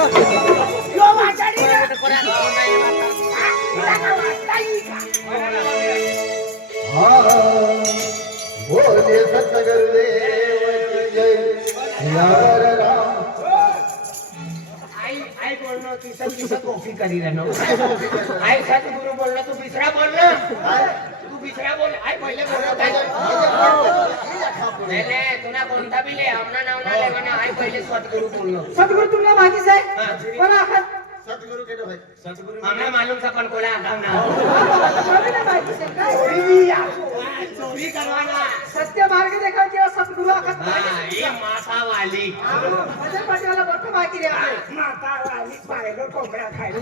यो वाचाडी बोले सतगुरुदेव की जय यावर राम आई बोलणं तिसं कॉफी करी राहणं आई सतगुरु बोलणं तू बिसरा बोल ना तू बिसरा बोल आई पहिले बोलणं काय नाही तुला कोणता बी ले आमना नाव ना ले म्हणा आई पहिले सतगुरु बोलणं सद्गुरु तुला माहितीच आहे पण आपण सतगुरु केलं भाई सतगुरु आम्हाला मालूम सा पण कोणा आगाव ना मला माहितीच आहे काय चोरी करवाना सत्य मार्ग देखा किंवा सद्गुरु आखत ये माथा वाली माझ्या पाठीला मोठं माहिती रे माथा वाली पाहिलं कोंबड्या खायला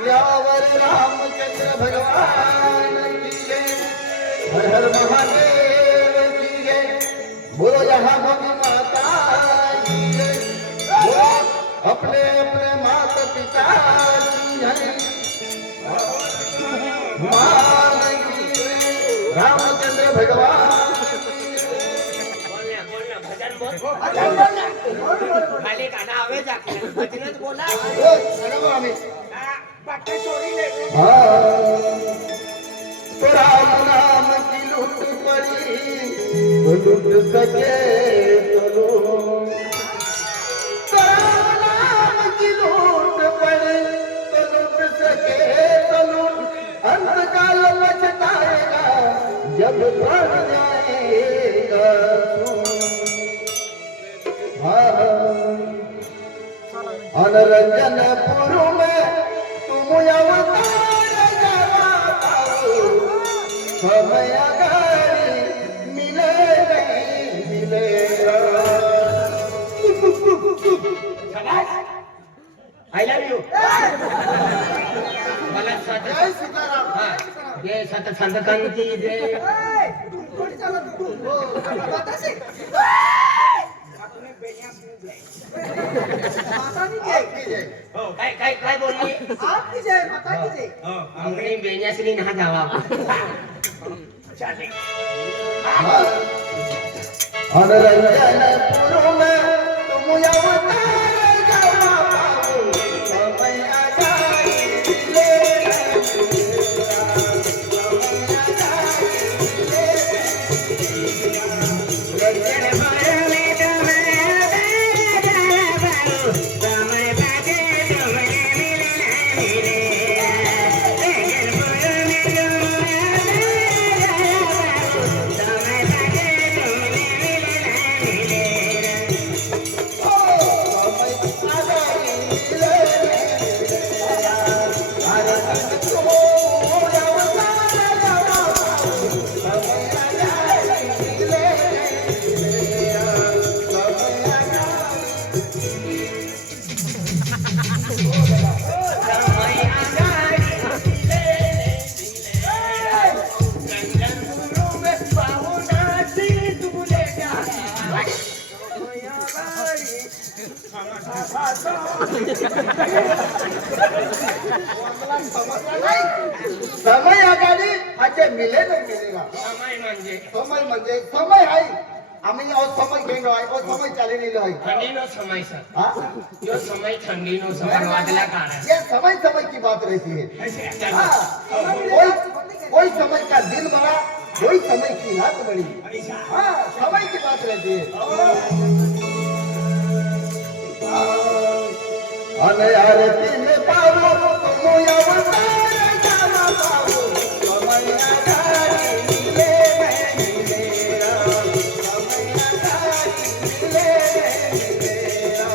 यावर रामचंद्र भगवान की जय हर हर महादेव की जय बोलो यहाँ भगी माता की जय बोलो अपने अपने माता पिता की जय मान की जय रामचंद्र भगवान भजन बोल खाली गाणं हवे जाके भजनच बोला आम्ही बाकी चोरी ले तो राम नाम की लूट पड़ी तो लूट सके तो लूट तो राम नाम की लूट पड़ी तो लूट सके तो लूट अंत काल पछताएगा जब बढ़ जाएगा अनरंजनपुर में तुम अवतार जवा पाओ समय गाड़ी मिले नहीं मिलेगा आई लव यू मला जय सीताराम जय सत संतकांती जय कोणी चालत तू बतासे माता की जय हो काय काय काय बोलली आपकी जय माता की जय अंगणी बेण्यासली ना जावा अनरंजनपुर में तुम अवतार जवा पाओ समय गाड़ी मिले समय आगाडी हाचे मिले नाही मिलेगा समय म्हणजे समय आहे आम्ही समय घेणं आहे समय चाललेलो आहे ठंडीनो समय सर हाँ? यो समय ठंडीनो समय वादला कारण ये समय की बात रहती है हाँ, कोई समय का दिन बड़ा कोई समय की रात बड़ी हाँ समय की बात रहती है अनयारती में पावो तुम अवतार जाना पावो समय गाड़ी मिले नहीं मिलेगा समय गाड़ी मिले नहीं मिलेगा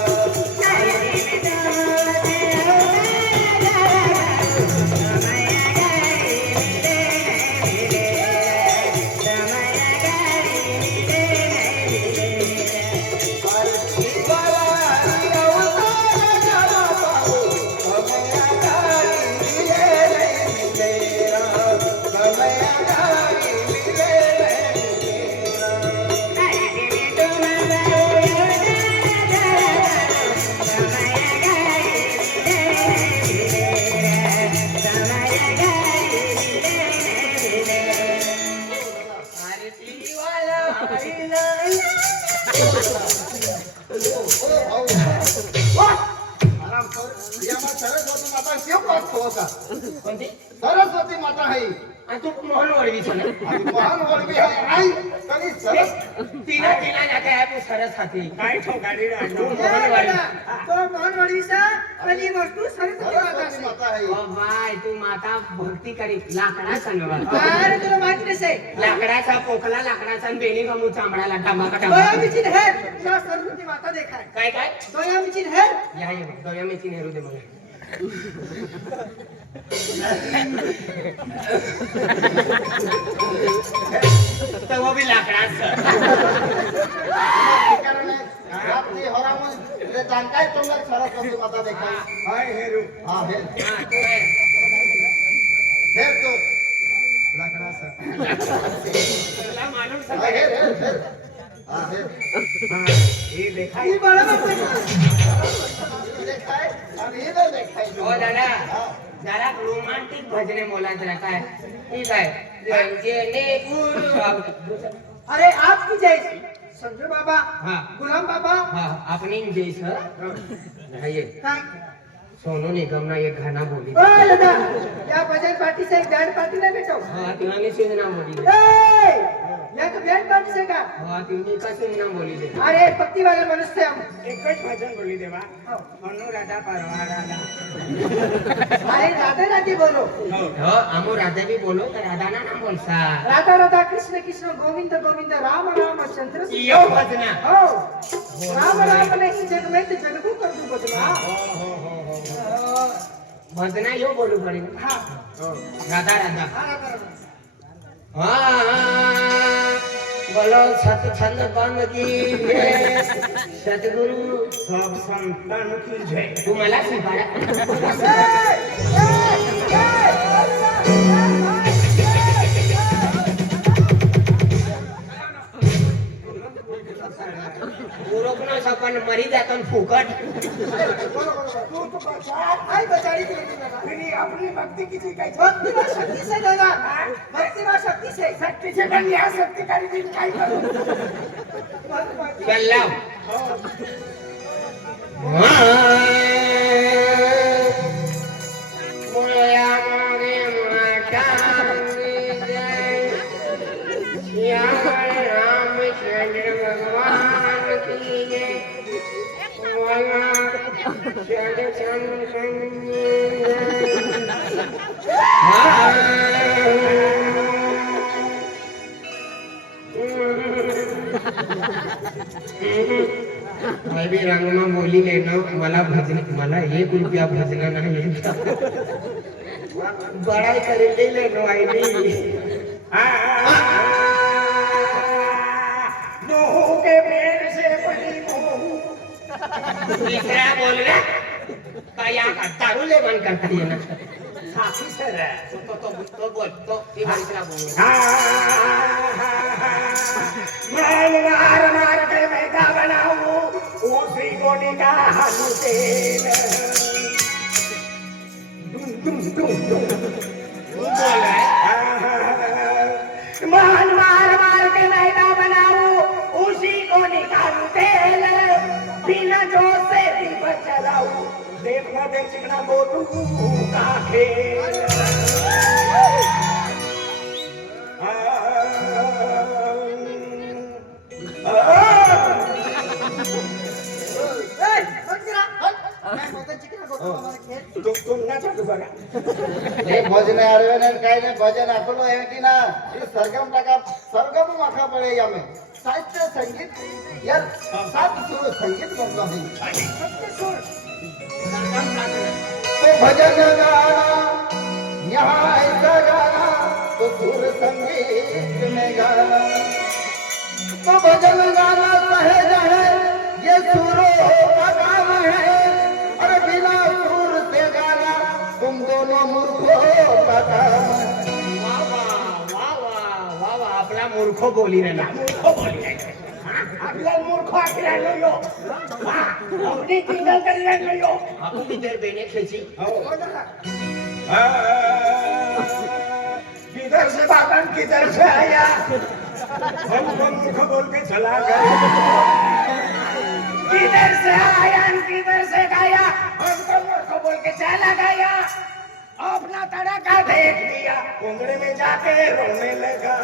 भाऊ आराम कर याમાં સરસ્વતી માતા કેમ વાત છો કા कोणती सरस्वती माता आहे आणि तू मोहन वळवी छ ना आणि महान वळवी आहे आई कधी सरस तिला तिला ना काय तू सरस हाती काय ठो गाडी तो मोहनवाडीचा पहिली वस्तू सरस्वती माता सरस्वती माता आहे ओ बाय तू माता भक्ती करी लाकडा सांगवा अरे तुला माहिती नसे लाकडाचा पोकला लाकडाचा आणि बेणी गमू चांबडाला टमाका टमाका दोयामीची नहर तुला सरस्वती माता देखाय काय काय दोयामीची नहर या ये दोया मेची नेहरू दे मला तर वो भी लाकडाच कारण आपली हरामन रे जानकाय तुम्हाला सरस्वती माता देखाय हाय हेरू हा हे हां तू है हे तो लाकडाचा तुला मालूम हा सगळं हे हा हे हे देखा ही बरोबर देखाय आणि हे नाही देखाय ओ दादा जरा रोमांटिक भजने बोलायचं ना काय ठीक आहे भजने गुरु अरे आपकी जय संजय बाबा हाँ गुलाम बाबा हाँ अपनी जैसा ये काय सोनू निगम ना एक गाना बोली ओ दादा या भजन पार्टी से एक बैंड पार्टी नहीं बेटो हाँ तिने सिंह नाम बोली दे ए या तो बैंड पार्टी से का हाँ तिने का सिंह नाम बोली दे अरे भक्ति वाले मनुष्य हम एक भजन बोली दे वाह अनुराधा परवा राधा अरे राधे राधे बोलो हो अमो राधा भी बोलो तो राधा ना नाम बोलसा राधा राधा कृष्ण कृष्ण गोविंद गोविंद राम राम चंद्र यो भजना हो राम राम ने इस जग में तो जग को कर दूं बदला भजना यो बोलू पड़े हाँ राधा राधा हाँ राधा राधा हाँ बोलो सतछंद बंद की जय सतगुरु सब संतन की जय तू मला शिकवायला उरोकणं सपन मरी जातो फुकट आई बचारी तेरी अपनी भक्ति किसी का भक्ति में शक्ति से देगा भक्ति में शक्ति से बनिया शक्ति करी दिन काय करू चल लाव मुळया मागे माटांगी जय या रामचंद्र भगवान की जय वाला चंद्र मैं भी रंग में बोली लेना मला भजन मला 1 रुपया भजना नहीं बड़ाई करे ले लेनो आई मोह के पेड़ से बड़ी मोह तीसरा बोल रहा क्या करता रू ले बन करता है ना साथी सर तो बोल तो ये तीसरा बोल मार मार के मैदा बनाऊं उसी को निकालूं तेल तुम बोल रहा है मान मार मार के मैदा बनाऊं उसी को निकालूं तेल बिना जोश से दीप जलाऊं देखना देखना बोलूं का खेल भजन आडवे ने काय ने भजन आपलो है कि ना ये सरगम टाका सरगम माखा पड़े यामे साहित्य संगीत यार सात सुर संगीत बनता है तो भजन गाना यहाँ ऐसा गाना तो सुर संगीत में गाना तो भजन गाना सहज है ये सुरों का काम है और बिना सुर से गाना तुम दोनों मूर्खों का काम है वाह वाह आपला मूर्ख बोली रे ना मूर्ख बोली रे आपला मूर्ख आखिरा लो अपनी चिंता कर लो अपनी देर बेने खेची किधर से बाबन किधर से आया हम मूर्ख बोल के चला गया फेंक दिया कोंगड़े में जाके रोने लगा।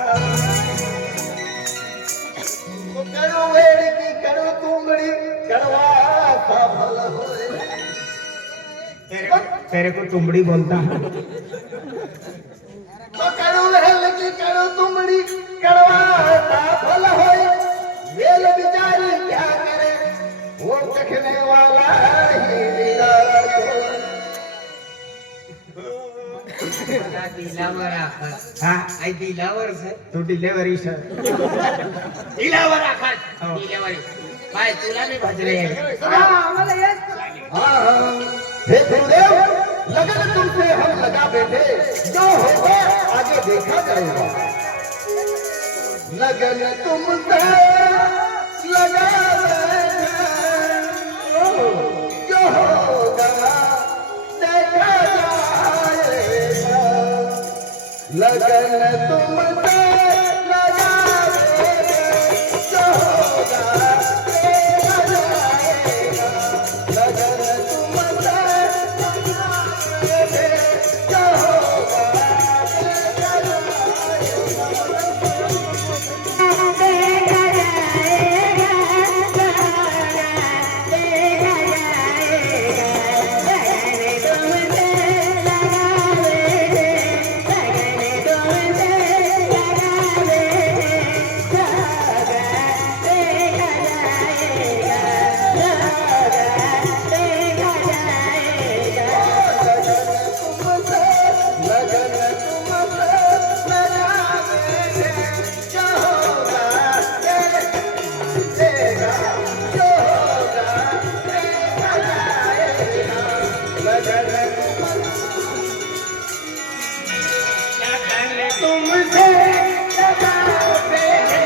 तो करो वेड़ की करो तुमड़ी कड़वा सा फल होए। तेरे को तुमड़ी बोलता है। तो करो वेड़ की करो तुमड़ी कड़वा सा फल होए। वेल बिचारी क्या करे वो चखने वाला ही निराला होए। मला दिलावर आखात हा आई दिलावर सर तू डिलेव्हरी सर दिलावर आखात हो. दिलावरी बाय तुला मी भजले आम्हाला येत हाँ, हे गुरुदेव लगन तुमसे हम लगा बैठे जो होगा आगे देखा जाएगा। लगन तुमसे लगा बैठे जो होगा देखा जाएगा। लगन तुमसे लगा बैठे जो होगा देखा जाएगा। लगन तुमसे लगा बैठे जो होगा देखा तुमसे लगा बैठे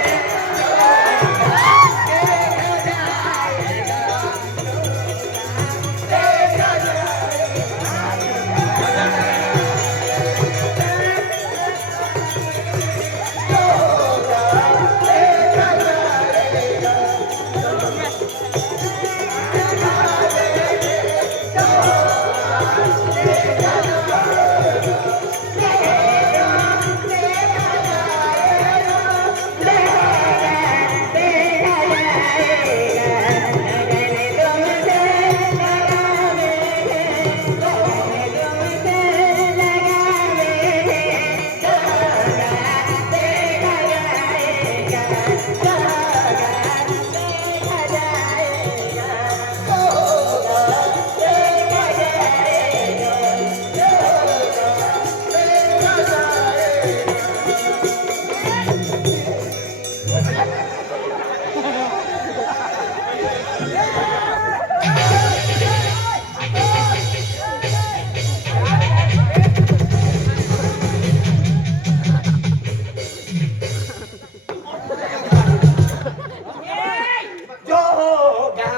जो होगा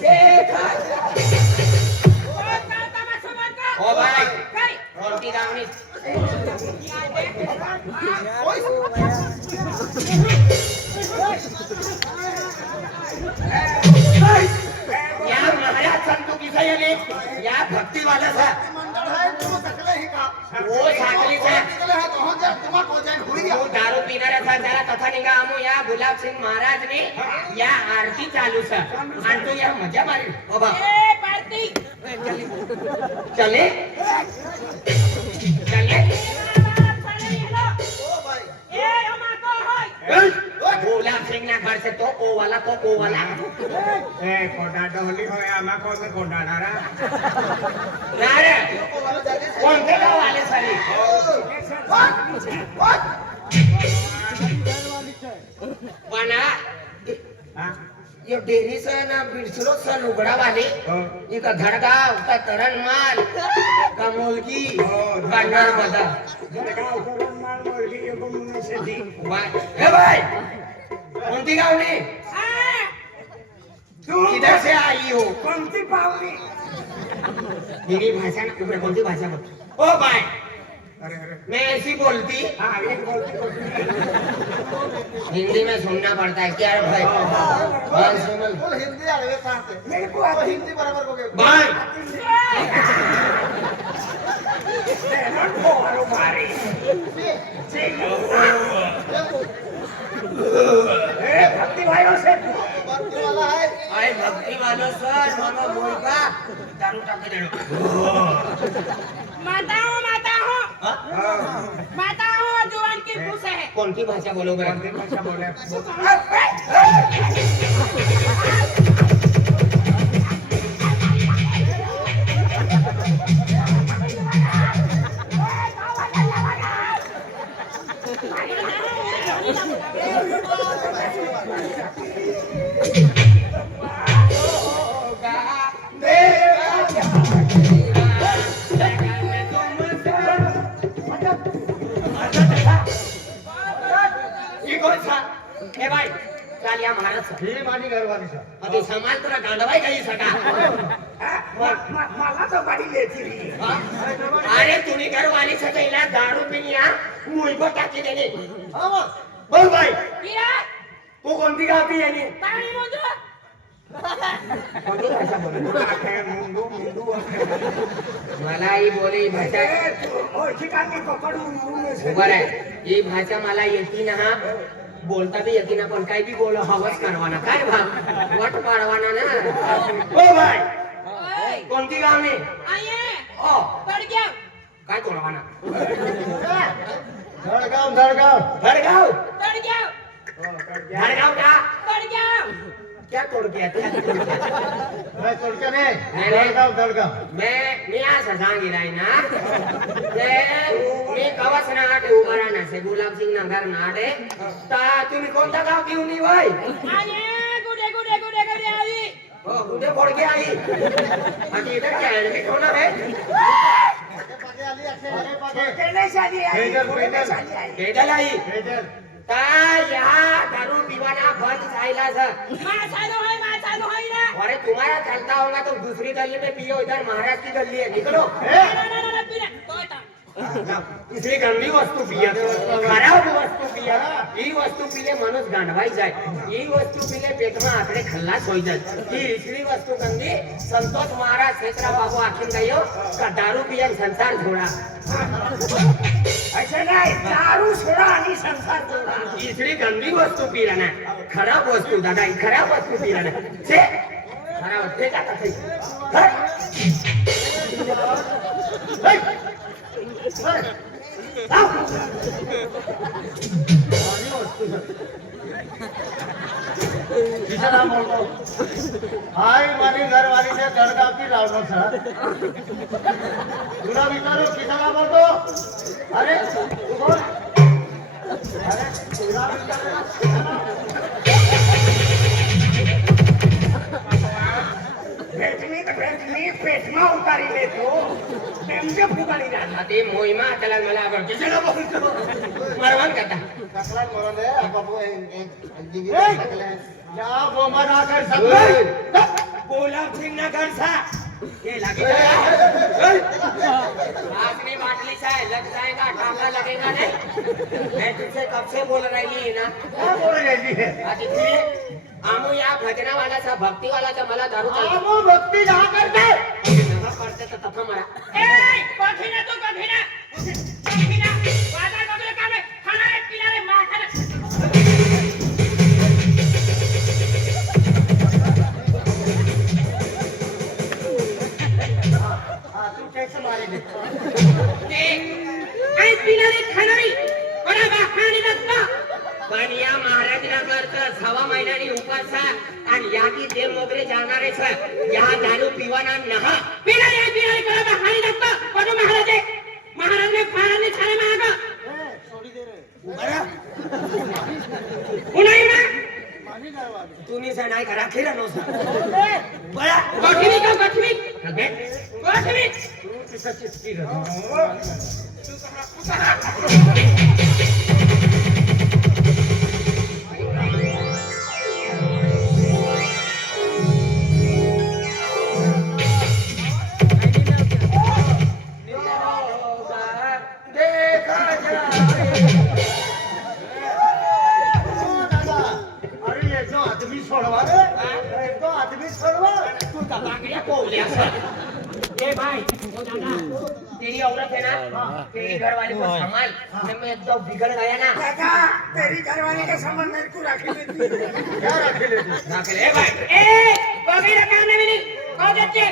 देखा ओ बाय कोणती गावणी या महाराज संतो किसा याने या भक्ति वाला था वो साकली था वो दारू पिणारा था जरा कथा निघा आमो या गुलाब सिंह महाराज ने या आरती चालू था आणि तो या मजा मारी बाबा चले चले गुलाब सिंह ना घर से तो ओ वाला ए कोडाडो होली होय आम्हा कोण कोडाडारा ना रे कोणते गाव आले साली वाना हा ये डेरी से ना बिरसलो से लुगड़ा वाले एक धड़गाव का तरन माल का मुलगी बंडर बदा गाव करून माल मुलगी एको मुनी शेती हे भाई कोणती गावनी तू किधर से आई हो कोणती पावली मेरी भाषा ना ऊपर कोणती भाषा बोल ओ भाई अरे अरे मैं ऐसी बोलती हाँ एक बोलती हिंदी में सुनना पड़ता है क्या भाई भाई सुन बोल हिंदी आ रही है कहाँ से? मेरे को आती हिंदी बराबर बोले। भाई ફોવારો મારે છે એ ભક્તિ વાળો છે ભક્તિવાલા હે આય ભક્તિ વાળો સર માનો મોઈકા દારૂ ટાકી દેડો माता हूँ जुबान की पूछ है कौन की भाषा बोलो बे भाषा बोले ये कौन सा ए भाई चाल या महाराज ही माझी घरवाली सर अभी समाज तुला गांडवाई गई सका मला तो गाडी लेती अरे तुम्ही घरवाली सदैला दारू पिनिया मुईबो टाकी देने हा मग बोल भाई हीरा तू कोणती गावती यानी पाणी मोजू कोणती भाषा बोलत मुंडू मुंडू मला ही बोले ही भाषा ओळखी काढली पकडून बरं आहे ही भाषा मला येती ना हा बोलता बी येती ना पण काय बी बोल हवस करवाना काय भाग वट पाडवाना ना ओ भाई ओए कोणती गावनी आये ओ पड़ गया काय तोडवाना धडगाव धडगाव धडगाव पड़ गया धडगाव का पड़ गया क्या तोड़ गया क्या तोड़ गया नाही तोडक्या नाही नाही. धडगाव धडगाव मी असं सांगितलंय ना ते मी कवाच नाट उभा राहणार से गुलाबसिंग नगर नाट आहे तर तुम्ही कोणता गाव घेऊन वय आये गुडे गुडे गुडे गुडे आई हो कुठे फोडके आई आणि इथं काय मी होणार आहे पागे आली अक्षय पागे पेनेश आली आहे पेडल, पेनेश पेडल. आली आहे भेटल आई भेटेल काय या दारू पीवाना बंद झाला सर माँ चालू है ना अरे तुम्हारा चलता होगा तो दूसरी गली में पियो इधर महाराज की गली है निकलो ना पीना तो था इसलिए गंदी वस्तू पिया खराब वस्तू पिया ही वस्तू पीले माणूस गांडवाई जाए ही वस्तू पीले पेट में आकडे खल्लास हो जाए ही इसली वस्तू गंदी संतोष महाराज क्षेत्रा बाबू आखिन गयो का दारू पिया संसार छोड़ा असं नाही दारू सोडा आणि संसार जोडा इसलिए गंदी वस्तू पी रहा है खराब वस्तू दादा ही खराब वस्तू पी रहा है छे खराब वस्तू का कथई किशाला बोलतो हाय माझी घरवालीच्या धडगावची लावणार सर तुला विचारू किशाला बोलतो अरे तू बोल अरे तुला विचारू भेटणी पेटमा उतारी लेतो नेमके फुगाडी राहणार ते मोहिमा त्याला मला आवडते चला बोलतो मरवान करता कसला मरण आहे बाबू या बोमा ना कर सकते गुलाब सिंह नगर सा ये लगे आपने बाटली सा है लग जाएगा टाका लगेगा नहीं मैं तुझसे कब से बोल रही है ना क्या बोल रही है आज इसलिए आमू या भजना वाला सा भक्ति वाला सा मला दारू चाहिए आमो भक्ती ना करते नहा पड़ते तो तथा मरा ए कखिना वादा कबले कामे खाना रे पीना रे माँ खाना तू टैक्स मारेगी ते आई पीना रे खाना रे बड़ा बाखानी लगता पण या महाराज नगरचं 6 महिन्यानी उपास आणि या की देव वगैरे जाणारे सर या दारू पिवाना नहा पीना रे बड़ा बाखानी लगता बड़ो महाराज ने खाना ने छाने मांगा सोडी दे रे उन्हें ना माझी घरवाली तुम्ही सर नाही करा खिरा नो सर बळा कठिनी अबे तू किसा चिपकी रहा अरे ये जो आदमी छोड़वा रे ये तो आदमी छोड़वा तू का बांगड्या पोवल्या सर ए भाई ओ दादा तेरी औरत है ना तेरी घरवाली को संभाल जब मैं एकदम बिगड़ गया ना दादा तेरी घरवाली का सामान मेरे को रखे लेती क्या रखेले तू? नाकेले ए भाई ए बगैर काम नाही को देते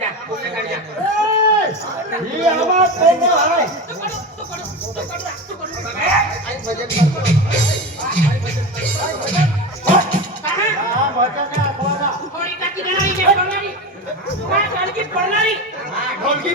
जा पुढे काढ जा ही आवाज कोण आहे? आई भजन करतो. हा, भजन आहे, आठवणा. कोणी काठी घेणारी पडणारी काय ढोलकी ढोलकी